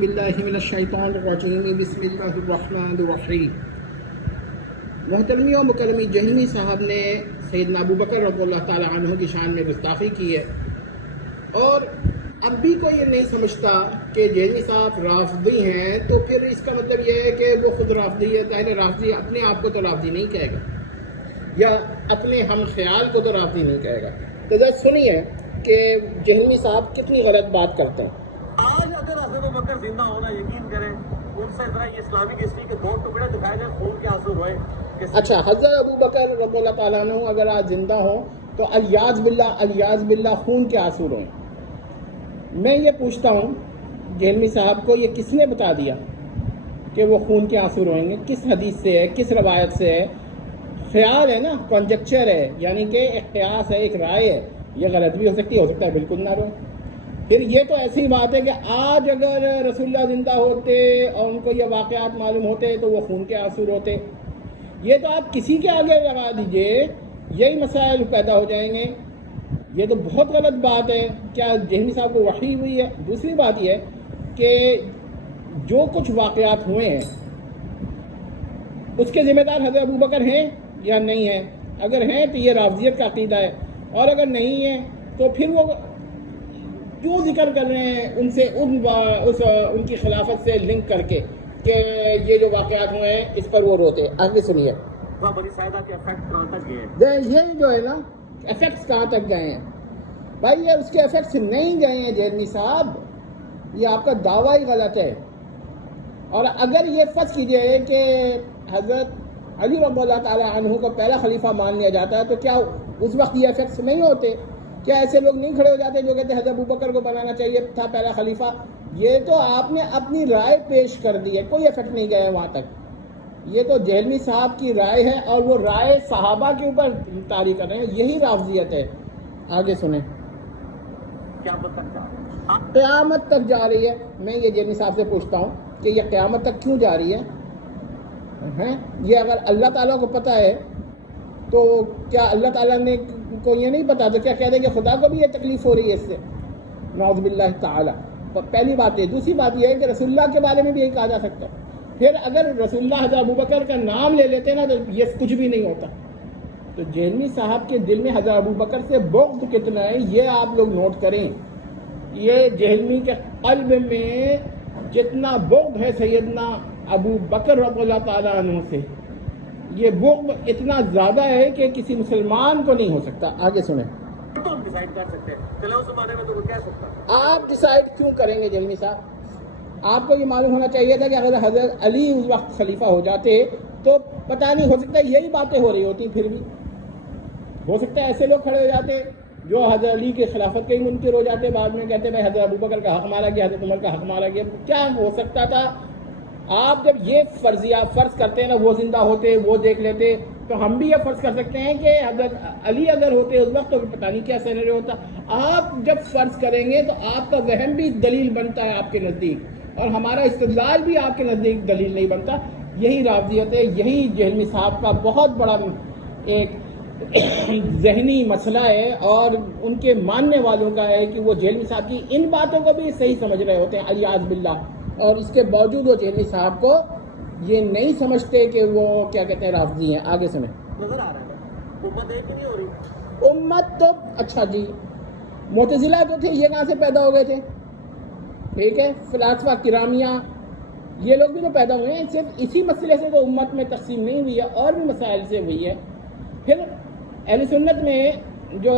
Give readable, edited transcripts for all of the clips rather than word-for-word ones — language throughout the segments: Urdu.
باللہ من الشیطان الرجیم بسم اللہ الرحمن الرحیم۔ محترمی و مکرمی جہمی صاحب نے سیدنا ابو بکر رضی اللہ تعالی عنہ کی شان میں گستاخی کی ہے، اور اب بھی کوئی یہ نہیں سمجھتا کہ جہمی صاحب رافضی ہیں، تو پھر اس کا مطلب یہ ہے کہ وہ خود رافضی ہے۔ ظاہر رافضی اپنے آپ کو تو رافضی نہیں کہے گا، یا اپنے ہم خیال کو تو رافضی نہیں کہے گا۔ تو ذرا سنیے کہ جہمی صاحب کتنی غلط بات کرتے ہیں۔ آج اگر حضرت ابوبکر زندہ ہونا یقین کریں، ان سے ذرا یہ اسلامک ہسٹری کے دو ٹکڑے دکھائے جائیں، خون کے آنسو روئے۔ اچھا، حضرت ابوبکر رضی اللہ تعالیٰ عنہ اگر آج زندہ ہوں تو الیاذ باللہ خون کے آنسو روئیں۔ میں یہ پوچھتا ہوں جہلمی صاحب کو، یہ کس نے بتا دیا کہ وہ خون کے آنسو روئیں گے؟ کس حدیث سے ہے، کس روایت سے ہے؟ خیال ہے نا، کنجکچر ہے، یعنی کہ ایک قیاس ہے، ایک رائے ہے۔ یہ غلط بھی ہو سکتا ہے بالکل نہ روئیں۔ پھر یہ تو ایسی بات ہے کہ آج اگر رسول اللہ زندہ ہوتے اور ان کو یہ واقعات معلوم ہوتے تو وہ خون کے آنسو روتے۔ یہ تو آپ کسی کے آگے لگا دیجئے، یہی مسائل پیدا ہو جائیں گے۔ یہ تو بہت غلط بات ہے۔ کیا جہمی صاحب کو وحی ہوئی ہے؟ دوسری بات یہ ہے کہ جو کچھ واقعات ہوئے ہیں اس کے ذمہ دار حضرت ابوبکر ہیں یا نہیں ہیں؟ اگر ہیں تو یہ رافضیت کا عقیدہ ہے، اور اگر نہیں ہے تو پھر وہ کیوں ذکر کر رہے ہیں ان سے ان کی خلافت سے لنک کر کے کہ یہ جو واقعات ہوئے ہیں اس پر وہ روتے؟ آگے سنیے۔ بنی سعیدہ کے افیکٹ کہاں تک گئے؟ یہ جو ہے نا ایفیکٹس کہاں تک گئے ہیں بھائی؟ یہ اس کے ایفیکٹس نہیں گئے ہیں جہلمی صاحب، یہ آپ کا دعویٰ ہی غلط ہے۔ اور اگر یہ فرض کیجئے کہ حضرت علی رضی اللہ تعالی عنہ کو پہلا خلیفہ مان لیا جاتا ہے تو کیا اس وقت یہ ایفیکٹس نہیں ہوتے؟ کیا ایسے لوگ نہیں کھڑے ہو جاتے جو کہتے ہیں حضرت ابوبکر کو بنانا چاہیے تھا پہلا خلیفہ؟ یہ تو آپ نے اپنی رائے پیش کر دی ہے، کوئی ایفیکٹ نہیں گیا ہے وہاں تک۔ یہ تو جہلمی صاحب کی رائے ہے، اور وہ رائے صحابہ کے اوپر طاری کر رہے ہیں، یہی رافضیت ہے۔ آگے سنیں۔ قیامت تک جا رہی ہے۔ میں یہ جہلمی صاحب سے پوچھتا ہوں کہ یہ قیامت تک کیوں جا رہی ہے؟ یہ اگر اللہ تعالیٰ کو پتہ ہے تو کیا اللہ تعالیٰ نے کو یہ نہیں پتا؟ تو کیا کہہ دیں کہ خدا کو بھی یہ تکلیف ہو رہی ہے اس سے؟ نعوذ باللہ تعالیٰ۔ پہلی بات یہ۔ دوسری بات یہ ہے کہ رسول اللہ کے بارے میں بھی یہی کہا جا سکتا ہے۔ پھر اگر رسول اللہ حضرت ابوبکر کا نام لے لیتے نا تو یہ کچھ بھی نہیں ہوتا۔ تو جہلمی صاحب کے دل میں حضرت ابوبکر سے بغض کتنا ہے یہ آپ لوگ نوٹ کریں۔ یہ جہلمی کے قلب میں جتنا بغض ہے سیدنا ابو بکر رضی اللہ تعالیٰ عنہ سے، یہ بغض اتنا زیادہ ہے کہ کسی مسلمان کو نہیں ہو سکتا۔ آگے سنیں۔ تو ہم ڈیسائیڈ کر سکتے ہیں، چلو اس زمانے میں تو وہ کہہ سکتا ہے۔ آپ ڈیسائیڈ کیوں کریں گے جہلمی صاحب؟ آپ کو یہ معلوم ہونا چاہیے تھا کہ اگر حضرت علی اس وقت خلیفہ ہو جاتے تو پتہ نہیں، ہو سکتا ہے یہی باتیں ہو رہی ہوتی، پھر بھی ہو سکتا ہے ایسے لوگ کھڑے ہو جاتے جو حضرت علی کے خلافت کے ہی منکر ہو جاتے، بعد میں کہتے بھائی حضرت ابوبکر کا حق مارا گیا، حضرت عمر کا حق مارا گیا۔ کیا ہو سکتا تھا؟ آپ جب یہ فرض کرتے ہیں نا وہ زندہ ہوتے، وہ دیکھ لیتے، تو ہم بھی یہ فرض کر سکتے ہیں کہ حضرت علی اگر ہوتے اس وقت تو پتہ نہیں کیا سینریو ہوتا۔ آپ جب فرض کریں گے تو آپ کا وہم بھی دلیل بنتا ہے آپ کے نزدیک، اور ہمارا استدلال بھی آپ کے نزدیک دلیل نہیں بنتا۔ یہی رافضیت ہے، یہی جہلمی صاحب کا بہت بڑا ایک ذہنی مسئلہ ہے، اور ان کے ماننے والوں کا ہے کہ وہ جہلمی صاحب کی ان باتوں کو بھی صحیح سمجھ رہے ہوتے ہیں، الیاذ باللہ، اور اس کے باوجود وہ جہلمی صاحب کو یہ نہیں سمجھتے کہ وہ کیا کہتے ہیں، رافضی ہیں۔ آگے سنیں۔ نظر آ رہا ہے امت ایک نہیں ہو رہی۔ امت تو اچھا جی، معتزلہ جو تھے یہ کہاں سے پیدا ہو گئے تھے؟ ٹھیک ہے، فلاسفہ کرامیہ یہ لوگ بھی تو پیدا ہوئے ہیں۔ صرف اسی مسئلے سے تو امت میں تقسیم نہیں ہوئی ہے، اور بھی مسائل سے ہوئی ہے۔ پھر اہل سنت میں جو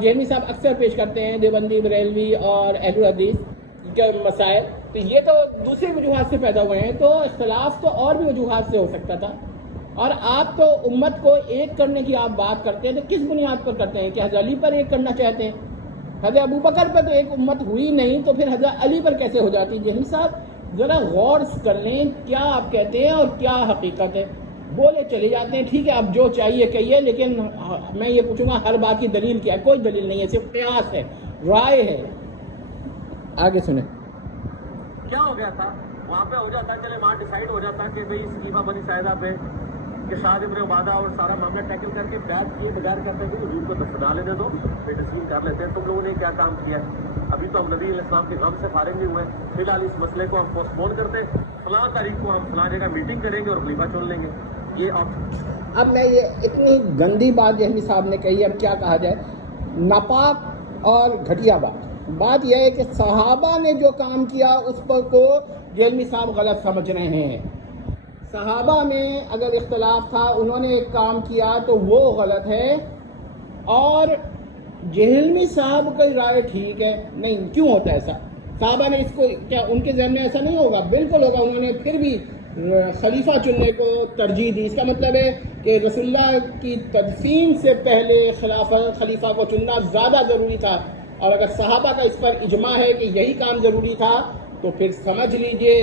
جہلمی صاحب اکثر پیش کرتے ہیں، دیوبندی، بریلوی اور اہل حدیث کے مسائل، تو یہ تو دوسری وجوہات سے پیدا ہوئے ہیں، تو اختلاف تو اور بھی وجوہات سے ہو سکتا تھا۔ اور آپ تو امت کو ایک کرنے کی آپ بات کرتے ہیں تو کس بنیاد پر کرتے ہیں؟ کہ حضرت علی پر ایک کرنا چاہتے ہیں؟ حضرت ابوبکر پر تو ایک امت ہوئی نہیں، تو پھر حضرت علی پر کیسے ہو جاتی؟ جہلمی صاحب ذرا غور کر لیں کیا آپ کہتے ہیں اور کیا حقیقت ہے۔ بولے چلے جاتے ہیں، ٹھیک ہے آپ جو چاہیے کہیے، لیکن میں یہ پوچھوں گا ہر بات کی دلیل کیا ہے؟ کوئی دلیل نہیں ہے، صرف قیاس ہے، رائے ہے۔ آگے سنیں۔ کیا ہو گیا تھا وہاں پہ؟ ہو جاتا چلے وہاں ڈیسائیڈ ہو جاتا کہ بھئی خلیفہ بنی سعیدہ پہ کہ سعد ابن عبادہ اور سارا معاملہ ٹیکل کر کے بیعت کیے بغیر کرتے تھے، حضور کو دفنا لینے دو، پھر تسلیم کر لیتے ہیں۔ تم لوگوں نے کیا کام کیا؟ ابھی تو ہم نبی علیہ السلام کے غم سے فارغ نہیں ہوئے، فی الحال اس مسئلے کو ہم پوسٹ پون کرتے ہیں، فلاں تاریخ کو ہم فلاں جگہ میٹنگ کریں گے اور خلیفہ چن لیں گے. یہ آپ اب میں یہ اتنی گندی بات جہمی صاحب نے کہی، اب کیا کہا جائے، ناپاک اور گھٹیا بات یہ ہے کہ صحابہ نے جو کام کیا اس پر کو جہلمی صاحب غلط سمجھ رہے ہیں. صحابہ میں اگر اختلاف تھا، انہوں نے ایک کام کیا تو وہ غلط ہے، اور جہلمی صاحب کی رائے ٹھیک ہے. نہیں، کیوں ہوتا ہے ایسا؟ صحابہ نے اس کو کیا ان کے ذہن میں ایسا نہیں ہوگا؟ بالکل ہوگا. انہوں نے پھر بھی خلیفہ چننے کو ترجیح دی. اس کا مطلب ہے کہ رسول اللہ کی تدفین سے پہلے خلیفہ کو چننا زیادہ ضروری تھا. اور اگر صحابہ کا اس پر اجماع ہے کہ یہی کام ضروری تھا تو پھر سمجھ لیجئے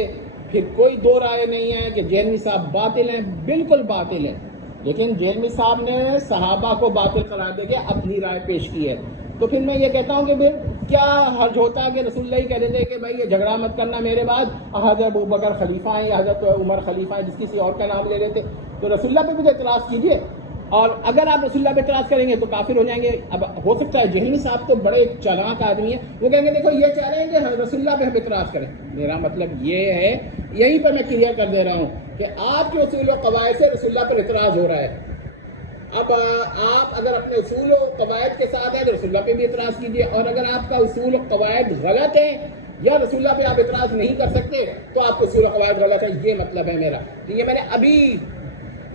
پھر کوئی دو رائے نہیں ہے کہ جہلمی صاحب باطل ہیں، بالکل باطل ہیں. لیکن جہلمی صاحب نے صحابہ کو باطل قرار دے کے اپنی رائے پیش کی ہے. تو پھر میں یہ کہتا ہوں کہ پھر کیا حرج ہوتا ہے کہ رسول اللہ ہی کہہ دیتے کہ بھائی یہ جھگڑا مت کرنا میرے بعد، حضرت ابوبکر خلیفہ ہیں یا حضرت عمر خلیفہ ہیں، جس کسی اور کا نام لے لیتے. تو رسول اللہ پہ بھی تو اعتراض کیجیے. اور اگر آپ رسول اللہ پہ اعتراض کریں گے تو کافر ہو جائیں گے. اب ہو سکتا ہے جہلمی صاحب تو بڑے چلاک آدمی ہیں، وہ کہیں گے دیکھو یہ چاہ رہے ہیں کہ رسول اللہ پہ ہم اعتراض کریں. میرا مطلب یہ ہے، یہیں پر میں کلیئر کر دے رہا ہوں کہ آپ کے اصول و قواعد سے رسول اللہ پر اعتراض ہو رہا ہے. اب آپ اگر اپنے اصول و قواعد کے ساتھ ہیں تو رسول اللہ پہ بھی اعتراض کیجیے، اور اگر آپ کا اصول و قواعد غلط ہے یا رسول اللہ پہ آپ اعتراض نہیں کر سکتے تو آپ کے اصول و قواعد غلط ہے. یہ مطلب ہے میرا. یہ میں نے ابھی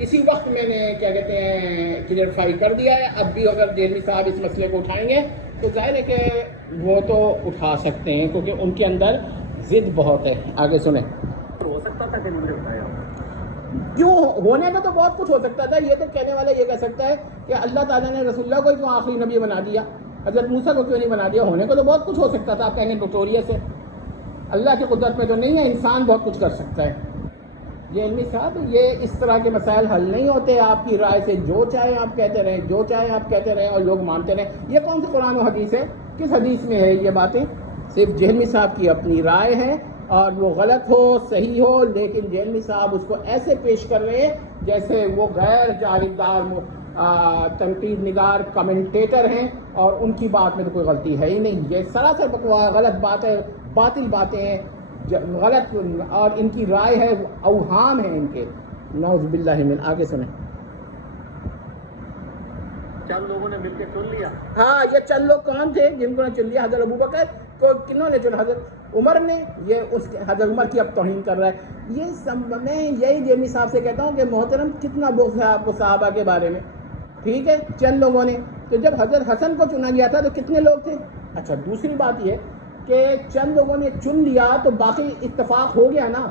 اسی وقت میں نے کیا کہتے ہیں کلیئرفائی کر دیا ہے. اب بھی اگر جہلمی صاحب اس مسئلے کو اٹھائیں گے تو ظاہر ہے کہ وہ تو اٹھا سکتے ہیں کیونکہ ان کے اندر ضد بہت ہے. آگے سنیں. ہو سکتا تھا کہ نہیں نے بتایا کیوں ہونے میں تو بہت کچھ ہو سکتا تھا. یہ تو کہنے والا یہ کہہ سکتا ہے کہ اللہ تعالیٰ نے رسول اللہ کو کیوں آخری نبی بنا دیا، حضرت موسیٰ کو کیوں نہیں بنا دیا. ہونے کو تو بہت کچھ ہو سکتا تھا. آپ کہیں گے نوٹوریس ہے، اللہ کی قدرت میں تو نہیں ہے، انسان بہت کچھ کر سکتا ہے. جہلمی صاحب یہ اس طرح کے مسائل حل نہیں ہوتے. آپ کی رائے سے جو چاہے آپ کہتے رہیں، جو چاہے آپ کہتے رہیں اور لوگ مانتے رہیں. یہ کون سی قرآن و حدیث ہے؟ کس حدیث میں ہے یہ باتیں؟ صرف جہلمی صاحب کی اپنی رائے ہے، اور وہ غلط ہو صحیح ہو، لیکن جہلمی صاحب اس کو ایسے پیش کر رہے ہیں جیسے وہ غیر جانبدار تنقید نگار کمنٹیٹر ہیں اور ان کی بات میں تو کوئی غلطی ہے ہی نہیں. یہ سراسر بکواس غلط بات ہے، باطل باتیں ہیں، غلط، اور ان کی رائے ہے اوہام ہیں ان کے. نعوذ باللہ من. آگے سنیں. چند لوگوں نے مل کے چن لیا. ہاں، یہ چند لوگ کون تھے جن کو نے چن لیا؟ حضرت ابوبکر کو کنہوں نے چنا؟ حضرت عمر نے. یہ اس حضرت عمر کی اب توہین کر رہا ہے. یہ سب میں یہی جہلمی صاحب سے کہتا ہوں کہ محترم کتنا بغض ہے آپ کو صحابہ کے بارے میں. ٹھیک ہے، چند لوگوں نے. تو جب حضرت حسن کو چنا گیا تھا تو کتنے لوگ تھے؟ اچھا، دوسری بات یہ کہ چند لوگوں نے چن لیا تو باقی اتفاق ہو گیا نا.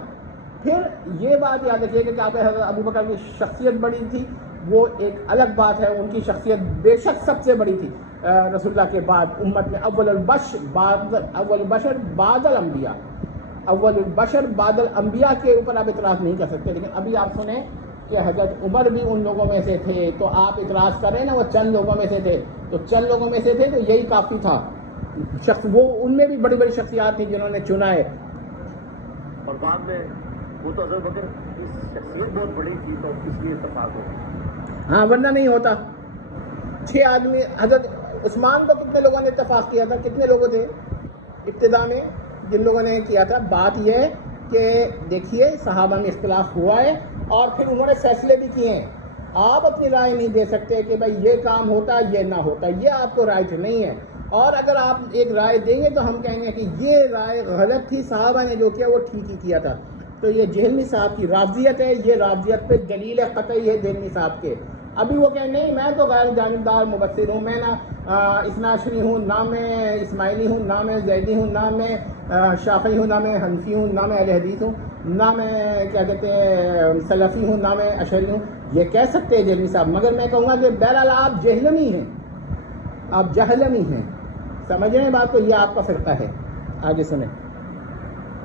پھر یہ بات یاد رکھیے کہ آپ حضرت ابوبکر کی شخصیت بڑی تھی، وہ ایک الگ بات ہے. ان کی شخصیت بے شک سب سے بڑی تھی رسول اللہ کے بعد امت میں. اول البشر بعد الانبیاء، اول البشر بعد الانبیاء کے اوپر آپ اعتراض نہیں کر سکتے. لیکن ابھی آپ سنیں کہ حضرت عمر بھی ان لوگوں میں سے تھے. تو آپ اعتراض کر رہے ہیں نا وہ چند لوگوں میں سے تھے، تو چند لوگوں میں سے تھے تو یہی کافی تھا. وہ ان میں بھی بڑی بڑی شخصیات تھیں جنہوں نے چنا ہے. اور بعد میں وہ تو حضرت بکر کی شخصیت بہت بڑی تھی تو اس لیے اتفاق ہو. ہاں، ورنہ نہیں ہوتا. 6 آدمی. حضرت عثمان کو کتنے لوگوں نے اتفاق کیا تھا؟ کتنے لوگوں تھے ابتدا میں جن لوگوں نے کیا تھا؟ بات یہ ہے کہ دیکھیے صحابہ میں اختلاف ہوا ہے اور پھر انہوں نے فیصلے بھی کیے ہیں. آپ اپنی رائے نہیں دے سکتے کہ بھائی یہ کام ہوتا یہ نہ ہوتا، یہ آپ کو رائٹ نہیں ہے. اور اگر آپ ایک رائے دیں گے تو ہم کہیں گے کہ یہ رائے غلط تھی، صحابہ نے جو کیا وہ ٹھیک ہی کیا تھا. تو یہ جہلمی صاحب کی رافضیت ہے. یہ رافضیت پہ دلیل قطعی ہے جہلمی صاحب کے. ابھی وہ کہیں نہیں میں تو غیر جانبدار مبصر ہوں، میں نہ اثناعشری ہوں، نہ میں اسماعیلی ہوں، نہ میں زیدی ہوں، نہ میں شافعی ہوں، نہ میں حنفی ہوں، نہ میں اہل حدیث ہوں، نہ میں کیا کہتے ہیں سلفی ہوں، نہ میں اشعری ہوں. یہ کہہ سکتے ہیں جہلمی صاحب، مگر میں کہوں گا کہ بہرحال آپ جہلمی ہیں، آپ جہلمی ہیں. سمجھ رہے ہیں بات کو؟ یہ آپ کا فرقہ ہے. آگے سنیں.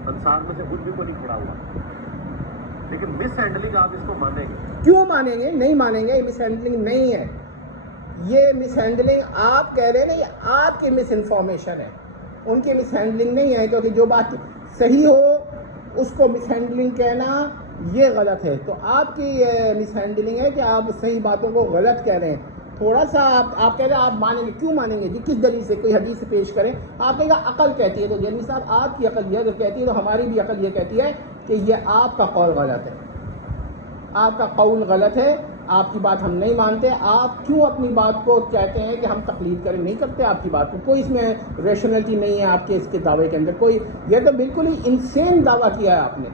انصار میں سے خود بھی کوئی نہیں کھڑا ہوا، لیکن مس ہینڈلنگ آپ اس کو مانیں گے؟ کیوں مانیں گے؟ نہیں مانیں گے. یہ مس ہینڈلنگ نہیں ہے. یہ مس ہینڈلنگ آپ کہہ رہے ہیں نا، یہ آپ کی مس انفارمیشن ہے، ان کی مس ہینڈلنگ نہیں ہے. کیونکہ جو بات صحیح ہو اس کو مس ہینڈلنگ کہنا یہ غلط ہے. تو آپ کی مس ہینڈلنگ ہے کہ آپ صحیح باتوں کو غلط کہہ رہے ہیں. تھوڑا سا آپ کہہ رہے ہیں آپ مانیں گے، کیوں مانیں گے جی؟ کس دلیل سے؟ کوئی حدیث سے پیش کریں. آپ کہے گا عقل کہتی ہے. تو جیلمی صاحب آپ کی عقل یہ کہتی ہے تو ہماری بھی عقل یہ کہتی ہے کہ یہ آپ کا قول غلط ہے، آپ کا قول غلط ہے، آپ کی بات ہم نہیں مانتے. آپ کیوں اپنی بات کو کہتے ہیں کہ ہم تقلید کریں؟ نہیں کرتے آپ کی بات کو. کوئی اس میں ریشنلٹی نہیں ہے آپ کے اس کے دعوے کے اندر. کوئی، یہ تو بالکل ہی انسین دعویٰ کیا ہے آپ نے.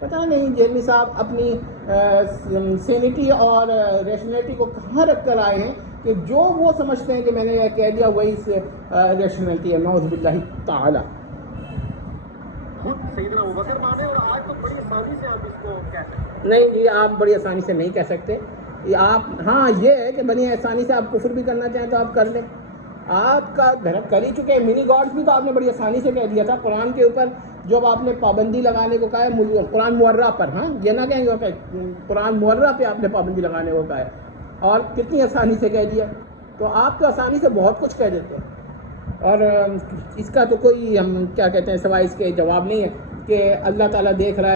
پتہ نہیں جیلمی صاحب اپنی سینٹی اور ریشنلٹی کو کہاں رکھ کر آئے ہیں کہ جو وہ سمجھتے ہیں کہ میں نے یہ کہہ دیا وہی ریشنلٹی ہے. نعوذ باللہ تعالی. خود سیدنا ابوبکر مانے اور آج تو بڑی آسانی سے آپ اس کو کہہ سکتے ہیں. نہیں جی، آپ بڑی آسانی سے نہیں کہہ سکتے. آپ ہاں یہ ہے کہ بڑی آسانی سے آپ کفر بھی کرنا چاہیں تو آپ کر لیں. آپ کا کر ہی چکے. منی گاڈز بھی تو آپ نے بڑی آسانی سے کہہ دیا تھا. قرآن کے اوپر جب آپ نے پابندی لگانے کو کہا ہے قرآن معرہ پر، ہاں یہ نہ کہیں گے کہ قرآن معرہ پہ آپ نے پابندی لگانے کو کہا ہے، اور کتنی آسانی سے کہہ دیا. تو آپ تو آسانی سے بہت کچھ کہہ دیتے ہیں، اور اس کا تو کوئی ہم کیا کہتے ہیں سوائے اس کے جواب نہیں ہے کہ اللہ تعالیٰ دیکھ رہا ہے.